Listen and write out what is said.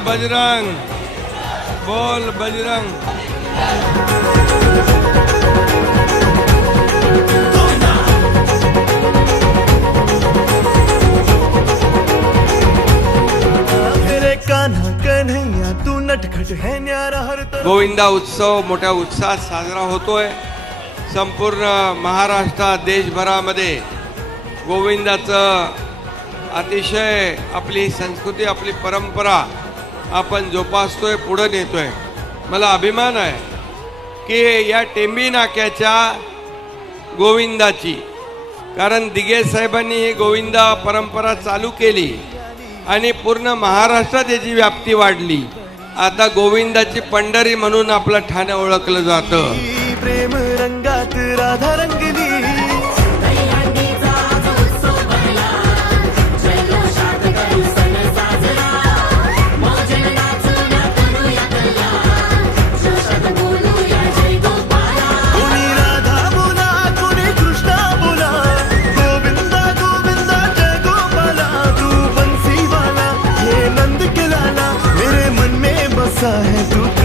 बजरंग बोल बजरंग। हर तरफ। गोविंदा उत्सव मोठ्या उत्साहात साजरा होतोय. संपूर्ण महाराष्ट्रात देशभरामध्ये गोविंदाचं अतिशय आपली संस्कृती आपली परंपरा आपण जोपासतोय पुढं नेतोय. मला अभिमान आहे की या टेंबी नाक्याच्या गोविंदाची कारण दिगे साहेबांनी ही गोविंदा परंपरा चालू केली आणि पूर्ण महाराष्ट्रात याची व्याप्ती वाढली. आता गोविंदाची पंढरी म्हणून आपलं ठाणे ओळखलं जातं. प्रेम रंगात राधारंग कैसा है तू